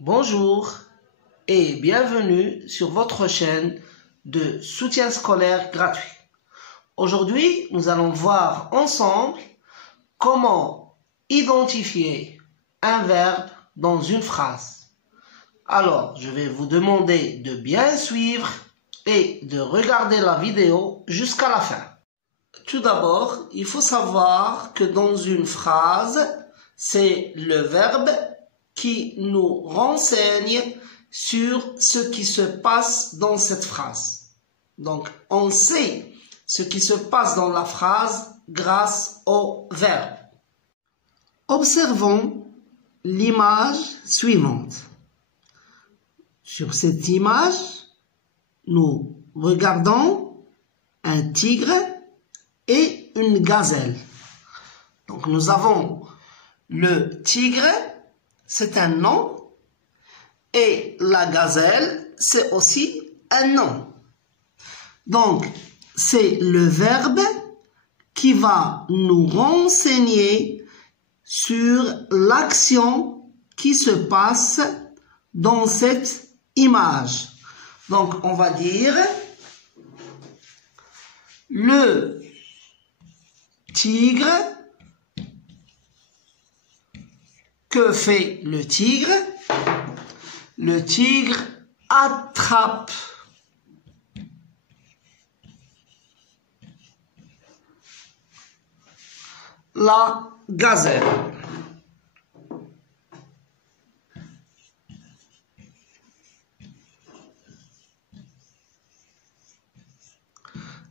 Bonjour et bienvenue sur votre chaîne de soutien scolaire gratuit. Aujourd'hui, nous allons voir ensemble comment identifier un verbe dans une phrase. Alors, je vais vous demander de bien suivre et de regarder la vidéo jusqu'à la fin. Tout d'abord, il faut savoir que dans une phrase, c'est le verbe qui nous renseigne sur ce qui se passe dans cette phrase. Donc, on sait ce qui se passe dans la phrase grâce au verbe. Observons l'image suivante. Sur cette image, nous regardons un tigre et une gazelle. Donc, nous avons le tigre, c'est un nom, et la gazelle, c'est aussi un nom. Donc, c'est le verbe qui va nous renseigner sur l'action qui se passe dans cette image. Donc, on va dire le tigre. Que fait le tigre? Le tigre attrape la gazelle.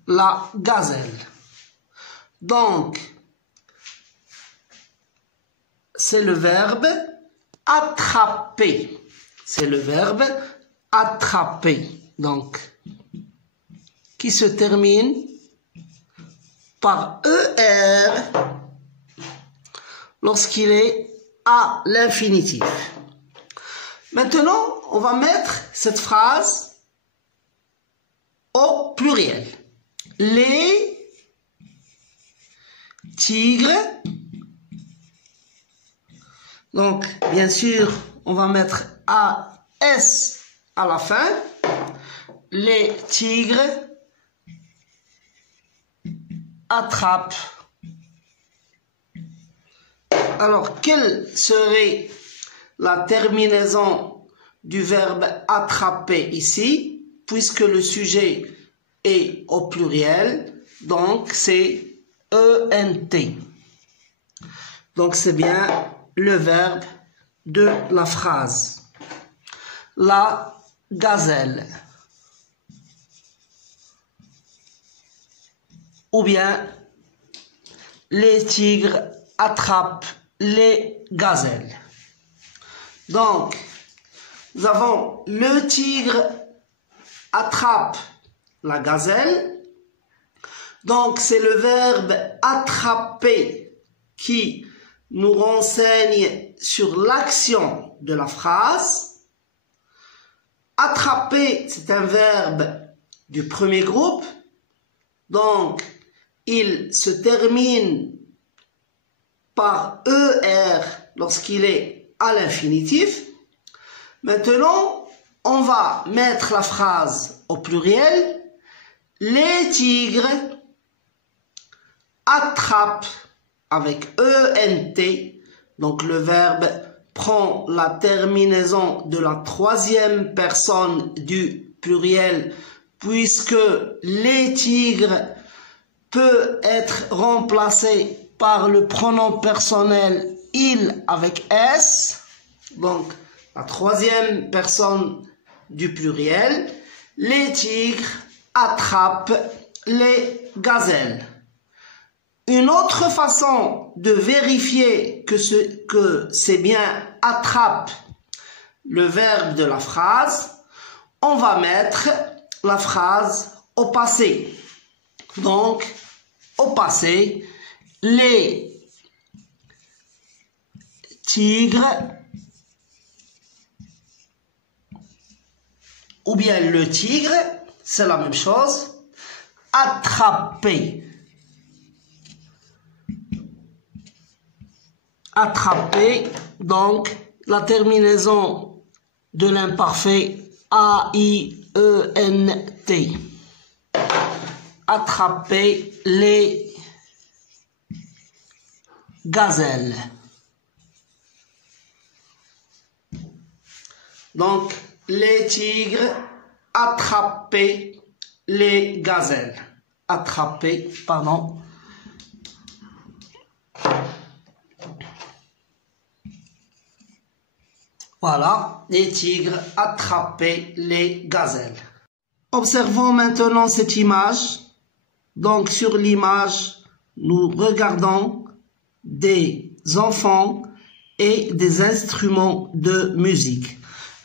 La gazelle. Donc, c'est le verbe attraper. C'est le verbe attraper. Donc, qui se termine par ER lorsqu'il est à l'infinitif. Maintenant, on va mettre cette phrase au pluriel. Les tigres. Donc, bien sûr, on va mettre AS à la fin. Les tigres attrapent. Alors, quelle serait la terminaison du verbe attraper ici, puisque le sujet est au pluriel, donc c'est ENT. Donc, c'est bien le verbe de la phrase. La gazelle. Ou bien les tigres attrapent les gazelles. Donc, nous avons le tigre attrape la gazelle. Donc, c'est le verbe attraper qui nous renseigne sur l'action de la phrase. Attraper, c'est un verbe du premier groupe. Donc, il se termine par ER lorsqu'il est à l'infinitif. Maintenant, on va mettre la phrase au pluriel. Les tigres attrapent avec ENT, donc le verbe prend la terminaison de la troisième personne du pluriel, puisque les tigres peut être remplacé par le pronom personnel il avec S, donc la troisième personne du pluriel. Les tigres attrapent les gazelles. Une autre façon de vérifier que c'est bien attrape le verbe de la phrase, on va mettre la phrase au passé. Donc, au passé, les tigres ou bien le tigre, c'est la même chose, attraper. Attraper, donc la terminaison de l'imparfait A-I-E-N-T. Attraper les gazelles. Donc, les tigres attraper les gazelles. Attraper, pardon. Voilà, les tigres attraper les gazelles. Observons maintenant cette image. Donc, sur l'image, nous regardons des enfants et des instruments de musique.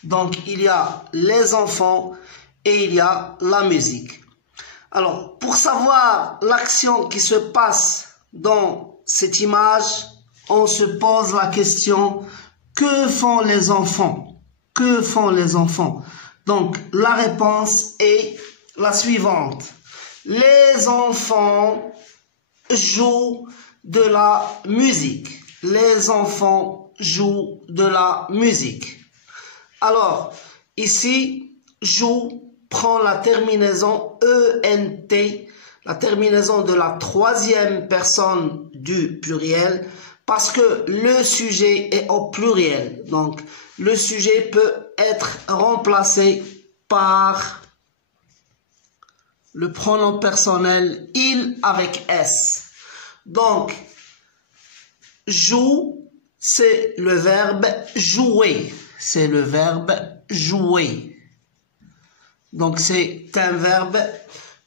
Donc, il y a les enfants et il y a la musique. Alors, pour savoir l'action qui se passe dans cette image, on se pose la question, que font les enfants? Que font les enfants? Donc, la réponse est la suivante. Les enfants jouent de la musique. Les enfants jouent de la musique. Alors, ici, joue prend la terminaison ENT, la terminaison de la troisième personne du pluriel, parce que le sujet est au pluriel. Donc, le sujet peut être remplacé par le pronom personnel il avec S. Donc, joue, c'est le verbe jouer. C'est le verbe jouer. Donc, c'est un verbe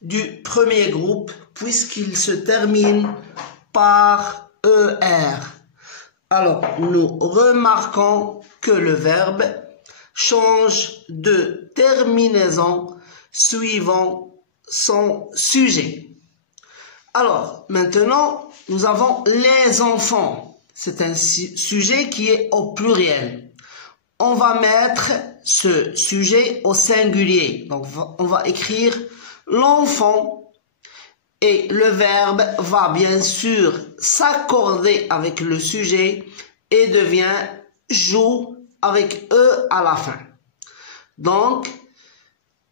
du premier groupe puisqu'il se termine par ER. Alors, nous remarquons que le verbe change de terminaison suivant son sujet. Alors, maintenant, nous avons les enfants. C'est un sujet qui est au pluriel. On va mettre ce sujet au singulier. Donc, on va écrire l'enfant et le verbe va bien sûr s'accorder avec le sujet et devient joue avec E à la fin. Donc,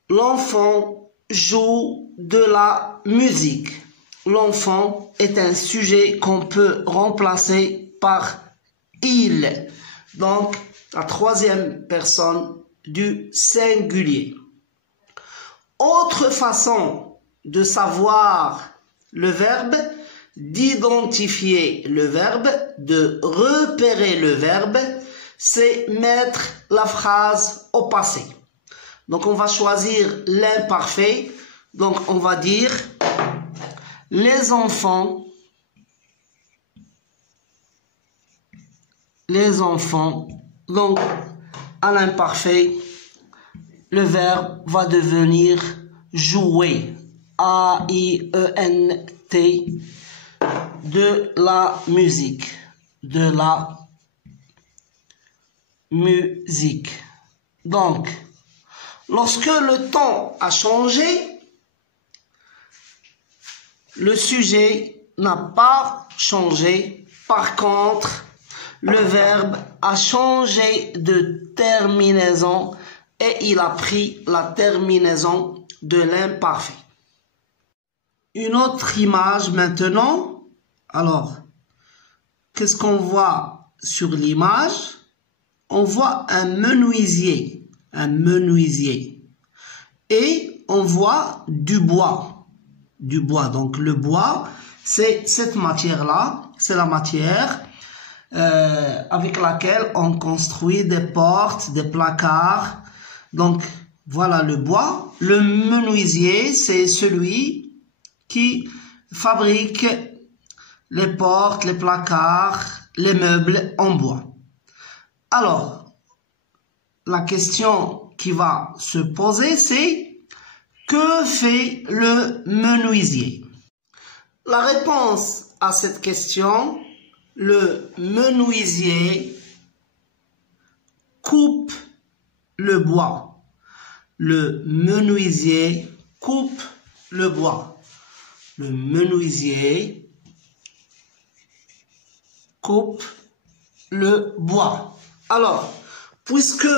l'enfant joue de la musique. L'enfant est un sujet qu'on peut remplacer par il. Donc, la troisième personne du singulier. Autre façon de savoir le verbe, d'identifier le verbe, de repérer le verbe, c'est mettre la phrase au passé. Donc, on va choisir l'imparfait. Donc, on va dire les enfants donc à l'imparfait, le verbe va devenir jouer, A-I-E-N-T, de la musique, de la musique. Donc, lorsque le temps a changé, le sujet n'a pas changé. Par contre, le verbe a changé de terminaison et il a pris la terminaison de l'imparfait. Une autre image maintenant. Alors, qu'est-ce qu'on voit sur l'image? On voit un menuisier. Un menuisier. Et on voit du bois. Du bois. Donc, le bois, c'est cette matière-là. C'est la matière avec laquelle on construit des portes, des placards. Donc, voilà le bois. Le menuisier, c'est celui qui fabrique les portes, les placards, les meubles en bois. Alors, la question qui va se poser, c'est que fait le menuisier? La réponse à cette question, le menuisier coupe le bois. Le menuisier coupe le bois. Le menuisier coupe le bois. Alors, puisque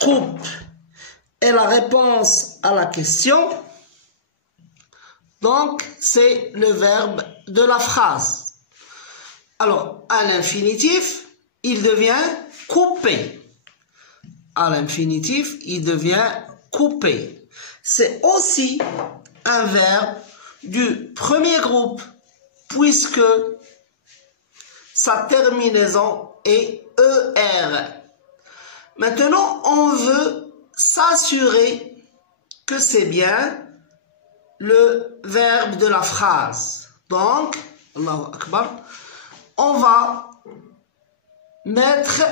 coupe est la réponse à la question. Donc, c'est le verbe de la phrase. Alors, à l'infinitif, il devient couper. À l'infinitif, il devient couper. C'est aussi un verbe du premier groupe, puisque sa terminaison est ER. Maintenant, on veut s'assurer que c'est bien le verbe de la phrase. Donc, Allahu Akbar, on va mettre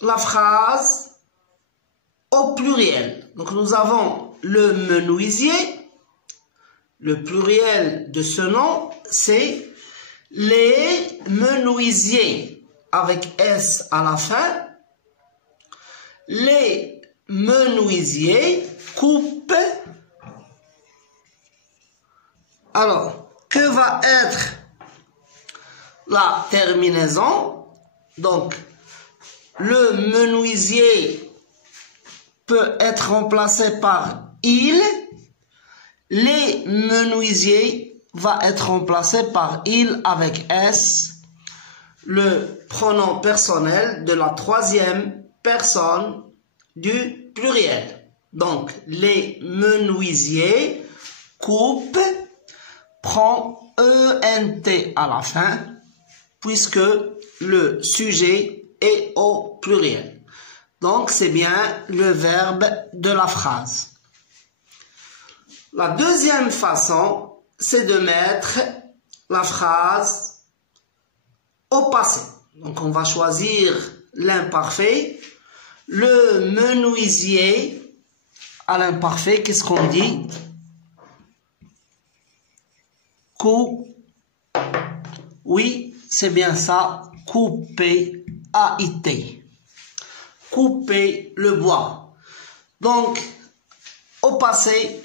la phrase au pluriel. Donc, nous avons le menuisier. Le pluriel de ce nom, c'est les menuisiers, avec S à la fin. Les menuisiers coupent. Alors, que va être la terminaison? Donc, le menuisier peut être remplacé par il. Les menuisiers va être remplacé par il avec S, le pronom personnel de la troisième personne du pluriel. Donc, les menuisiers coupent, prend ENT à la fin, puisque le sujet est au pluriel. Donc, c'est bien le verbe de la phrase. La deuxième façon, c'est de mettre la phrase au passé. Donc, on va choisir l'imparfait. Le menuisier, à l'imparfait, qu'est-ce qu'on dit? Oui, c'est bien ça. Couper, A-I-T. Couper le bois. Donc, au passé,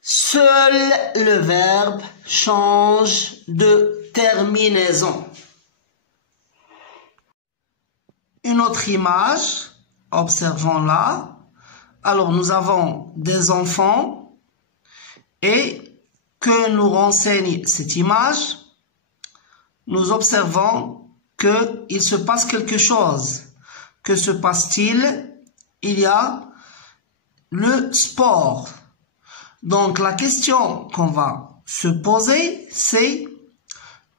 seul le verbe change de terminaison. Une autre image, observons-la. Alors, nous avons des enfants et que nous renseigne cette image, nous observons qu'il se passe quelque chose. Que se passe-t-il? Il y a le sport. Donc, la question qu'on va se poser, c'est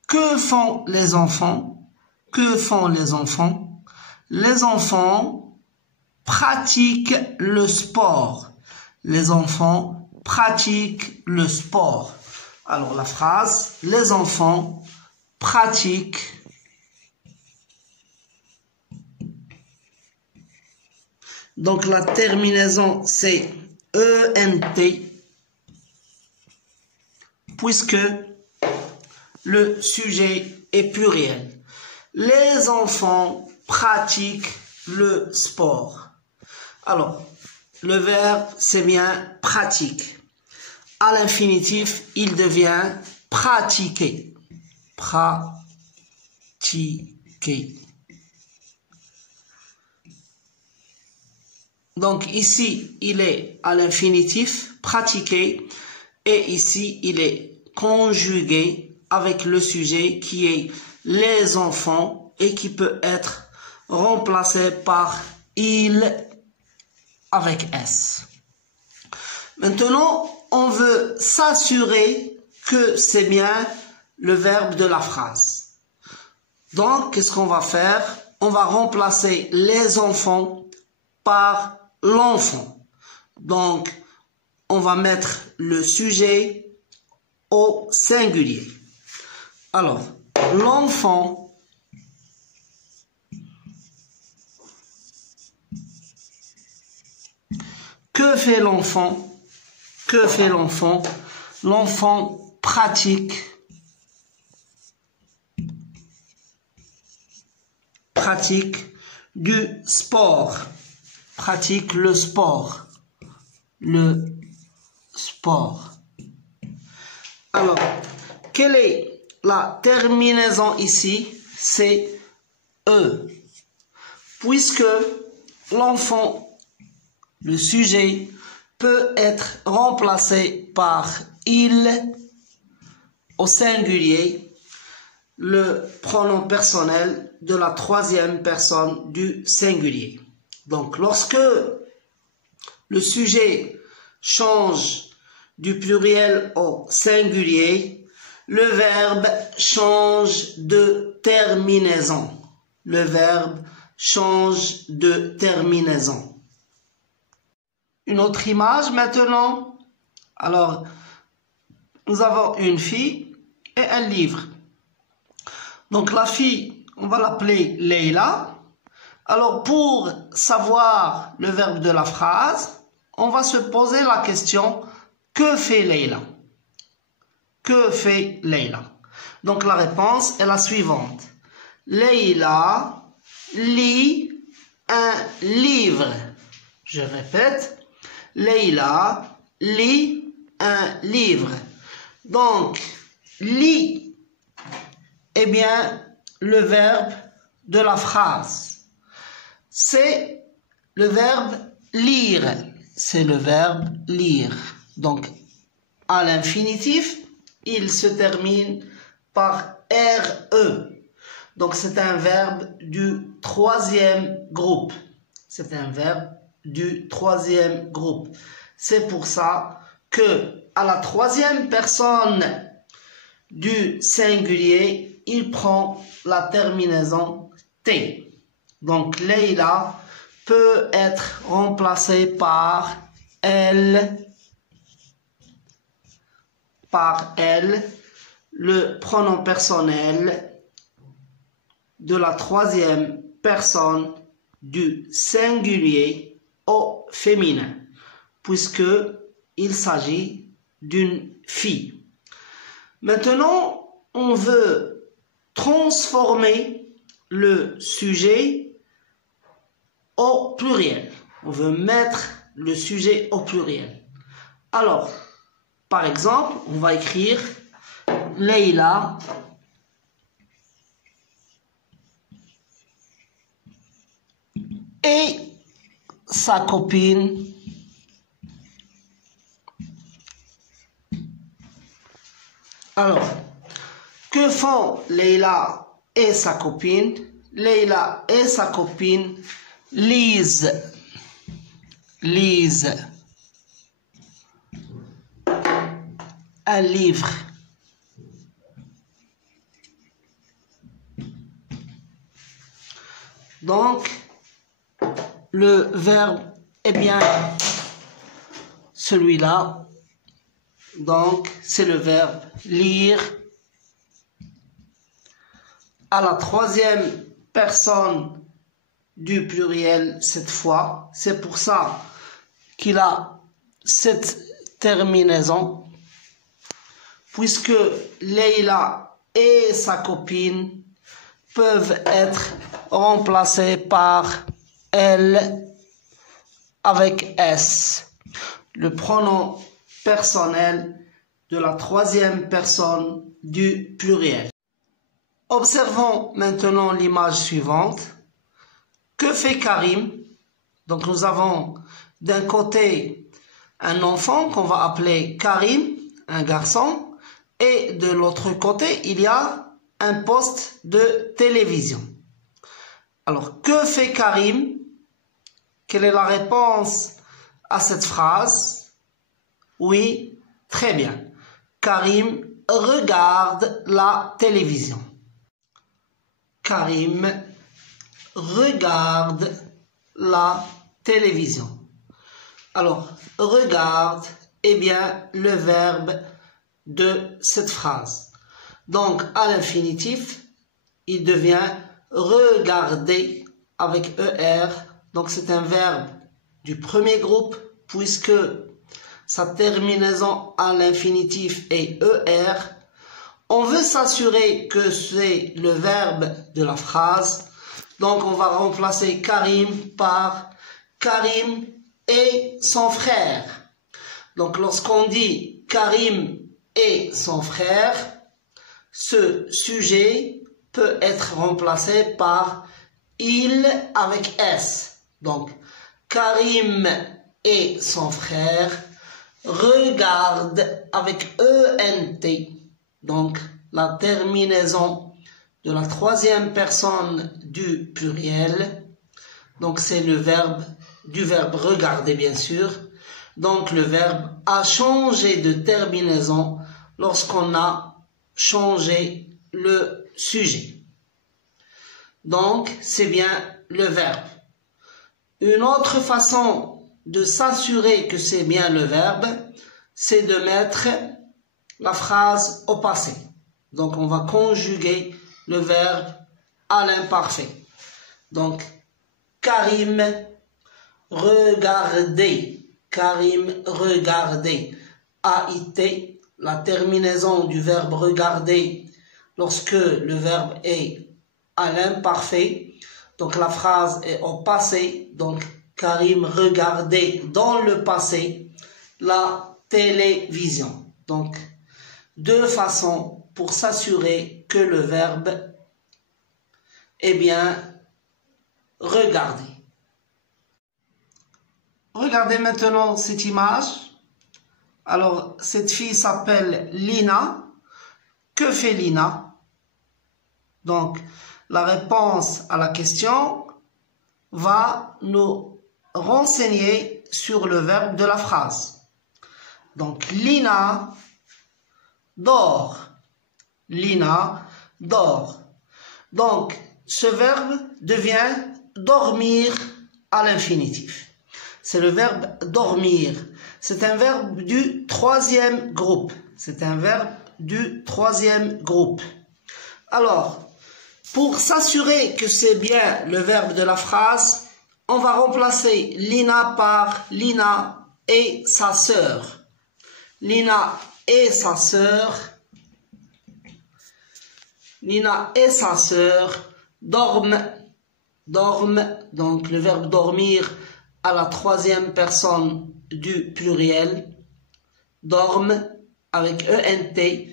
que font les enfants? Que font les enfants? Les enfants pratiquent le sport. Les enfants pratiquent le sport. Alors, la phrase, les enfants pratiquent donc la terminaison c'est ENT puisque le sujet est pluriel. Les enfants pratiquent le sport. Alors, le verbe c'est bien pratique. À l'infinitif, il devient pratiquer. Pratiquer. Donc ici, il est à l'infinitif, pratiquer, et ici, il est conjugué avec le sujet qui est les enfants et qui peut être remplacé par il avec S. Maintenant, on veut s'assurer que c'est bien le verbe de la phrase. Donc, qu'est-ce qu'on va faire? On va remplacer les enfants par l'enfant. Donc, on va mettre le sujet au singulier. Alors, l'enfant que fait l'enfant? Que fait l'enfant? L'enfant pratique du sport. Pratique le sport. Le sport. Alors, quelle est la terminaison ici? C'est E. Puisque l'enfant le sujet peut être remplacé par il au singulier, le pronom personnel de la troisième personne du singulier. Donc, lorsque le sujet change du pluriel au singulier, le verbe change de terminaison. Le verbe change de terminaison. Une autre image maintenant. Alors, nous avons une fille et un livre. Donc la fille, on va l'appeler Leila. Alors pour savoir le verbe de la phrase, on va se poser la question, que fait Leila? Que fait Leila? Donc la réponse est la suivante. Leila lit un livre. Je répète, Leila lit un livre. Donc, lit est bien le verbe de la phrase. C'est le verbe lire. C'est le verbe lire. Donc, à l'infinitif, il se termine par RE. Donc, c'est un verbe du troisième groupe. C'est un verbe du troisième groupe. C'est pour ça que à la troisième personne du singulier, il prend la terminaison T. Donc, Leila peut être remplacée par elle, le pronom personnel de la troisième personne du singulier au féminin, puisque il s'agit d'une fille. Maintenant, on veut transformer le sujet au pluriel. On veut mettre le sujet au pluriel. Alors, par exemple, on va écrire Leila et sa copine Alors, que font Leila et sa copine? Leila et sa copine lisent un livre. Donc, le verbe est bien celui-là. Donc, c'est le verbe lire. À la troisième personne du pluriel cette fois. C'est pour ça qu'il a cette terminaison. Puisque Leila et sa copine peuvent être remplacées par elle avec S. Le pronom personnel de la troisième personne du pluriel. Observons maintenant l'image suivante. Que fait Karim? Donc nous avons d'un côté un enfant qu'on va appeler Karim, un garçon, et de l'autre côté il y a un poste de télévision. Alors que fait Karim? Quelle est la réponse à cette phrase? Oui, très bien. Karim regarde la télévision. Karim regarde la télévision. Alors, regarde est bien le verbe de cette phrase. Donc, à l'infinitif, il devient regarder avec ER. Donc, c'est un verbe du premier groupe puisque sa terminaison à l'infinitif est ER. On veut s'assurer que c'est le verbe de la phrase. Donc, on va remplacer Karim par Karim et son frère. Donc, lorsqu'on dit Karim et son frère, ce sujet peut être remplacé par il avec S. Donc, Karim et son frère regardent avec ENT, donc la terminaison de la troisième personne du pluriel. Donc c'est le verbe du verbe regarder bien sûr. Donc le verbe a changé de terminaison lorsqu'on a changé le sujet. Donc c'est bien le verbe. Une autre façon de s'assurer que c'est bien le verbe, c'est de mettre la phrase au passé. Donc on va conjuguer le verbe à l'imparfait. Donc Karim regardez. Karim regardez. AIT, la terminaison du verbe regarder lorsque le verbe est à l'imparfait. Donc la phrase est au passé. Donc Karim regardait dans le passé la télévision. Donc deux façons pour s'assurer que le verbe est bien regardé. Regardez maintenant cette image. Alors, cette fille s'appelle Lina. Que fait Lina? Donc, la réponse à la question va nous renseigner sur le verbe de la phrase. Donc, Lina dort. Lina dort. Donc, ce verbe devient dormir à l'infinitif. C'est le verbe dormir. C'est un verbe du troisième groupe. C'est un verbe du troisième groupe. Alors, pour s'assurer que c'est bien le verbe de la phrase, on va remplacer Lina par Lina et sa sœur. Lina et sa sœur. Lina et sa sœur dorment. Dorment. Donc le verbe dormir à la troisième personne du pluriel, dorment avec ENT,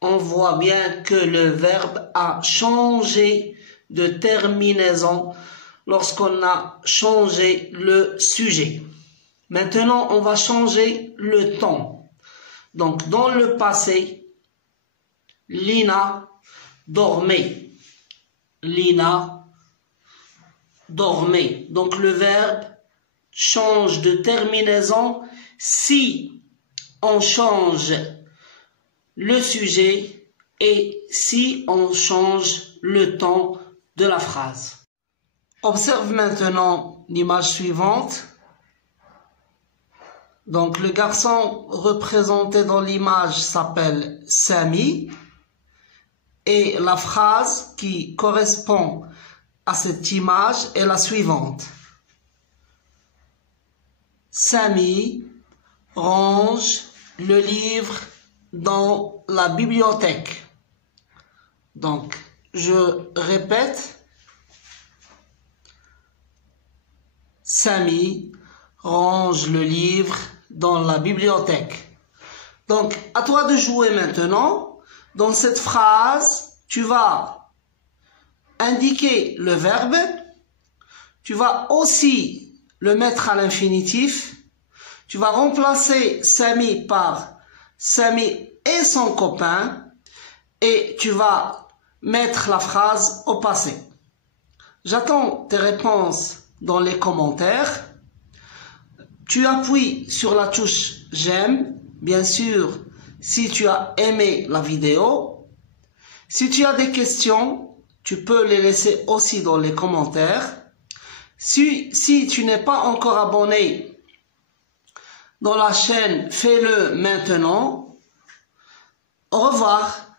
on voit bien que le verbe a changé de terminaison lorsqu'on a changé le sujet. Maintenant, on va changer le temps. Donc, dans le passé, Lina dormait. Lina dormait. Donc, le verbe change de terminaison si on change le sujet et si on change le temps de la phrase. Observe maintenant l'image suivante. Donc le garçon représenté dans l'image s'appelle Sami et la phrase qui correspond à cette image est la suivante. Sami range le livre dans la bibliothèque. Donc, je répète. Sami range le livre dans la bibliothèque. Donc, à toi de jouer maintenant. Dans cette phrase, tu vas indiquer le verbe. Tu vas aussi le mettre à l'infinitif. Tu vas remplacer Sami par Sami et son copain et tu vas mettre la phrase au passé. J'attends tes réponses dans les commentaires. Tu appuies sur la touche j'aime, bien sûr, si tu as aimé la vidéo. Si tu as des questions, tu peux les laisser aussi dans les commentaires. Si tu n'es pas encore abonné dans la chaîne, fais-le maintenant. Au revoir.